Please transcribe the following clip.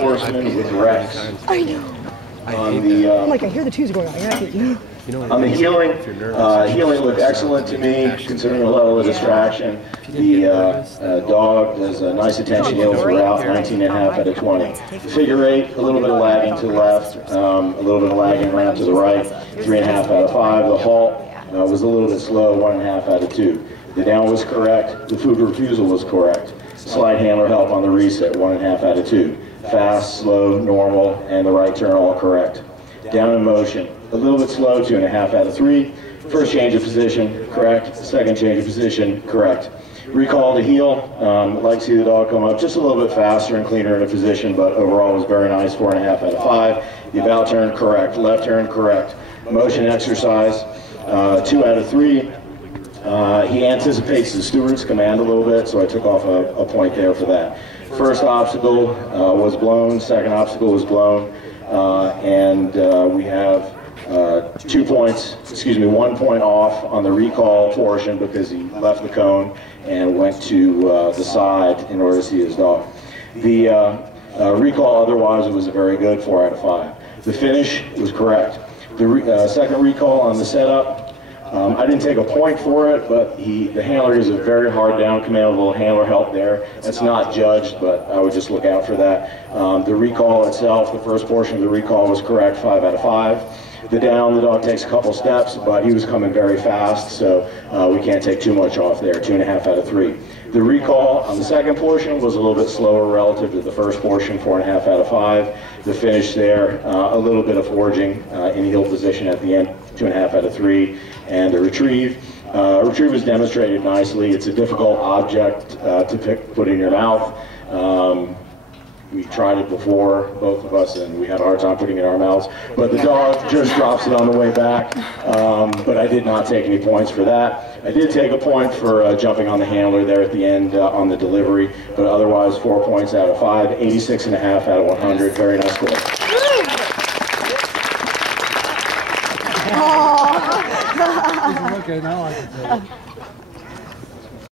horseman with Rex. I know. On the, I'm like, I hear the twos going on. I gotta get you. On the healing, healing looked excellent to me, considering the level of distraction. The dog does a nice attention heel throughout, 19.5 out of 20. Figure eight, a little bit of lagging to the left, a little bit of lagging around to the right, 3.5 out of 5. The halt was a little bit slow, 1.5 out of 2. The down was correct, the food refusal was correct. Slide handler help on the reset, 1.5 out of 2. Fast, slow, normal, and the right turn all correct. Down in motion, a little bit slow, 2.5 out of 3. First change of position, correct. Second change of position, correct. Recall to heel, like to see the dog come up just a little bit faster and cleaner in a position, but overall was very nice, 4.5 out of 5. The about turn, correct. Left turn, correct. Motion exercise, 2 out of 3. He anticipates the steward's command a little bit, so I took off a point there for that. First obstacle was blown, second obstacle was blown, and we have 2 points, excuse me, 1 point off on the recall portion because he left the cone and went to the side in order to see his dog. The recall otherwise was a very good 4 out of 5. The finish was correct. The second recall on the setup, I didn't take a point for it, but the handler is a very hard down command, a little handler help there. That's not judged, but I would just look out for that. The recall itself, the first portion of the recall was correct, 5 out of 5. The down, the dog takes a couple steps, but he was coming very fast, so we can't take too much off there, 2.5 out of 3. The recall on the second portion was a little bit slower relative to the first portion, 4.5 out of 5. The finish there, a little bit of forging in heel position at the end, 2.5 out of 3. And the retrieve. Retrieve was demonstrated nicely. It's a difficult object to put in your mouth. We tried it before, both of us, and we had a hard time putting it in our mouths. But the dog just drops it on the way back. But I did not take any points for that. I did take a point for jumping on the handler there at the end on the delivery, but otherwise 4 points out of 5, 86.5 out of 100. Very nice score. Okay, now I can say it.